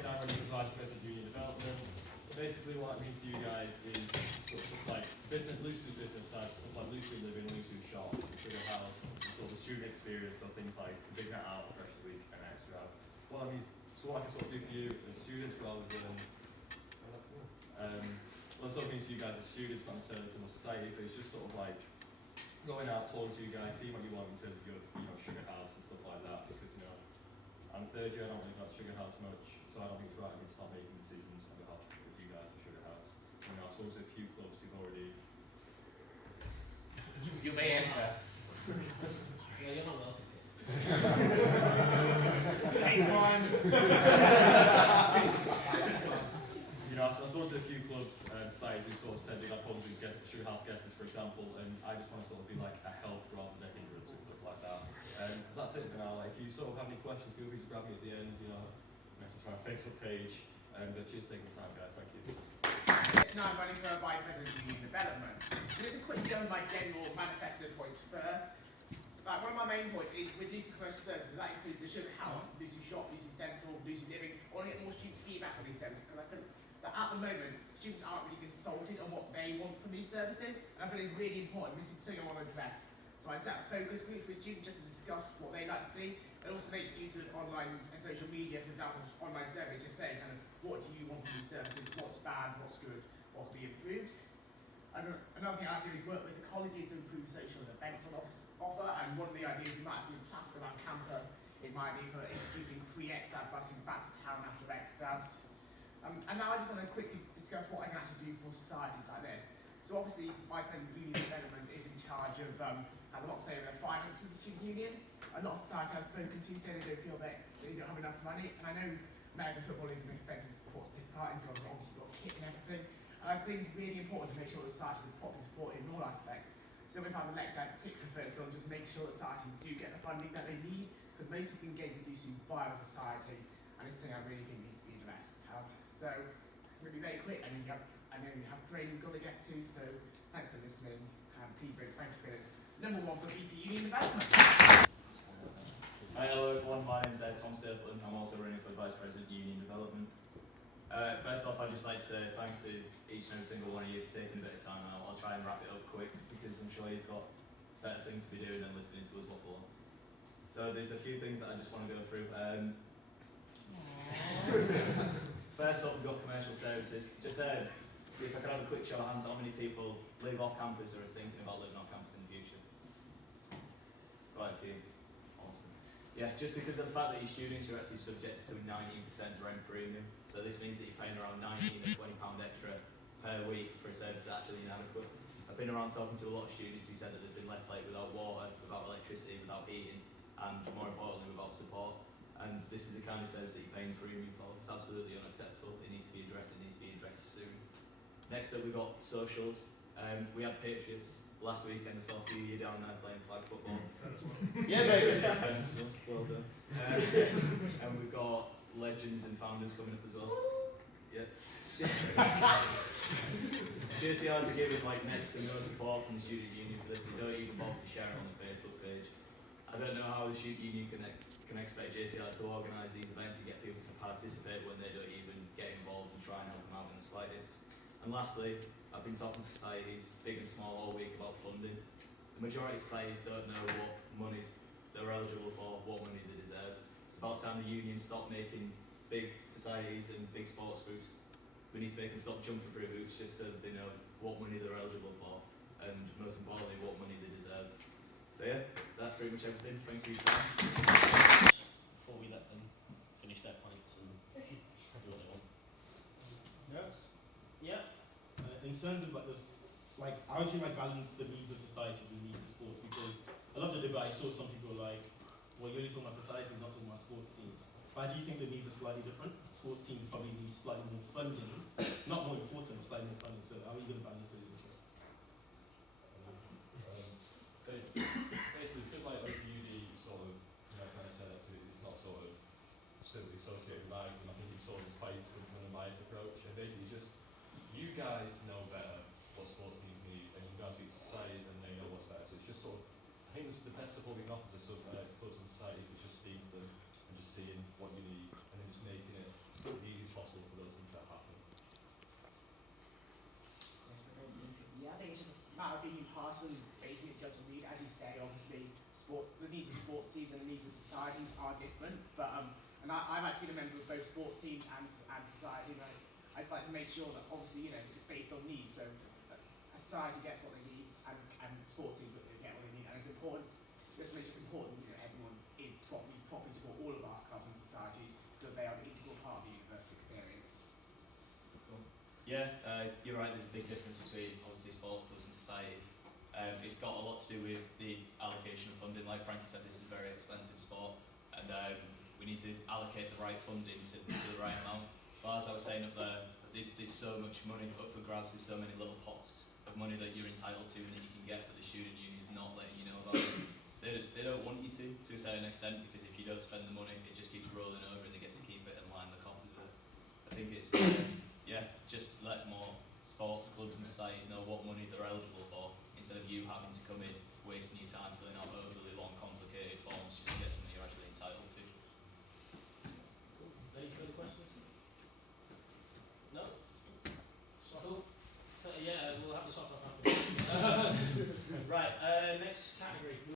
and I'm running the Vice President Union Development. Basically what it means to you guys is sort of stuff like business, Lucy's business side, stuff like Lucy Living, Lucy Shop, Sugar House, and sort of the student experience, so things like the Big Night Out, Fresh Week, and Extra Out. What I mean, so what I can sort of do for you as students rather than, well, it's sort of means for you guys as students, not necessarily from the society, but it's just sort of like going out, talking to you guys, seeing what you want in terms of your, Sugar House and stuff like that, because, I'm third year, I don't really know about Sugar House much, so I don't think it's right for me to start making decisions on behalf of you guys for Sugar House. I suppose a few clubs who've already... You may enter. Yeah, you're not welcome. Anytime! So I suppose there's a few clubs, societies who sort of said they'd probably get Sugar House guests, for example, and I just want to sort of be like a help rather than a hindrance and stuff like that. That's it for now. Like, if you sort of have any questions, feel free to grab me at the end, message my Facebook page. But cheers for taking the time, guys. Thank you. Now I'm running for Vice President of Union Development. So just a quick go on my general manifesto points first. Like, one of my main points is with Lucy Commercial Services, that includes the Sugar House, Lucy Shop, Lucy Central, Lucy Living. I want to get more student feedback on these services because I think that at the moment, students aren't really consulted on what they want from these services, and I feel it's really important. This is something I want to address. So I set up focus groups with students just to discuss what they'd like to see, and also make use of online and social media, for example, online surveys, just saying kind of what do you want from these services, what's bad, what's good, what can be improved. And another thing I do is work with the colleges to improve social events on offer, and one of the ideas we might actually plaster around campus, it might be for introducing free extra buses back to town after extras. And now I just want to quickly discuss what I can actually do for societies like this. So obviously, my friend Union Development is in charge of have a lot to say over the finances of the student union. A lot of societies I've spoken to say they don't feel that they don't have enough money. And I know American football is an expensive sport to take part in, because obviously got kit and everything. And I think it's really important to make sure that societies are properly supported in all aspects. So if I'm elected, I particularly focus on just make sure that societies do get the funding that they need, because most people engage with UC via society, and it's something I really think needs to be addressed. So I'm going to be very quick. I know you have training you've got to get to, so thanks for listening. Please, thank you for it. Number one for VP Union Development. Hi, hello everyone, my name's Tom Stapleton. I'm also running for Vice President Union Development. First off, I'd just like to say thanks to each and every single one of you for taking a bit of time out. I'll try and wrap it up quick because I'm sure you've got better things to be doing than listening to us waffle on. So there's a few things that I just want to go through. First off, we've got commercial services. Just if I could have a quick show of hands, how many people live off campus or are thinking about living off campus in the future? Quite a few. Awesome. Yeah, just because of the fact that your students are actually subjected to a 19% rent premium, so this means that you're paying around £19 or £20 extra per week for a service that's actually inadequate. I've been around talking to a lot of students who said that they've been left like without water, without electricity, without heating, and more importantly without support. And this is the kind of service that you're paying premium for. It's absolutely unacceptable. It needs to be addressed. It needs to be addressed soon. Next up, we've got socials. We had Patriots last weekend. I saw a few of you down there playing flag football. Yeah, very good. Well done. And we've got legends and founders coming up as well. Yeah. JCRs are giving next to no support from the student union for this. They don't even bother to share it on the Facebook page. I don't know how the student union can expect JCRs to organise these events and get people to participate when they don't even get involved and try and help them out in the slightest. And lastly, I've been talking to societies, big and small, all week about funding. The majority of societies don't know what monies they're eligible for, what money they deserve. It's about time the union stop making big societies and big sports groups. We need to make them stop jumping through hoops just so that they know what money they're eligible for, and most importantly, what money they deserve. So yeah, that's pretty much everything. Thanks for your time. Before we let them finish their points and do what they want. Yes. Yeah. In terms of this, how do you balance the needs of society with the needs of sports? Because I love the debate. I saw some people well, you're only talking about society, not talking about sports teams. But I do think the needs are slightly different. Sports teams probably need slightly more funding, not more important, but slightly more funding. So how are you going to balance those interests? Basically, because OCUD sort of, kind of said it's not sort of simply associated with bias, and I think it's sort of displaced with an unbiased approach. And basically, just you guys know better what sports teams need, and you guys speak to societies and they know what's better. So it's just sort of, I think the best support we can offer to clubs and societies is just speaking to them and just seeing what you need, and then just making it as easy rather than basing it judging need, as you say, obviously the needs of sports teams and the needs of societies are different. But and I've actually been a member of both sports teams and society. And I just like to make sure that obviously it's based on needs. So a society gets what they need, and sports teams get what they need. And it's important. Just makes it important. Everyone is properly support all of our clubs and societies because they are an integral part of the university experience. Yeah, you're right, there's a big difference between obviously sports clubs and societies. It's got a lot to do with the allocation of funding. Like Frankie said, this is a very expensive sport, and we need to allocate the right funding to the right amount. But as I was saying up there, there's so much money up for grabs, there's so many little pots of money that you're entitled to and that you can get that the student union is not letting you know about. They don't want you to a certain extent, because if you don't spend the money, it just keeps rolling over and they get to keep it and line the coffers with it. I think it's, just let more sports clubs and societies know what money they're eligible for, instead of you having to come in, wasting your time filling out overly long, complicated forms just to get something you're actually entitled to. Cool. Any further questions? No? Cool. So, yeah, we'll have to stop that after. Right, next category.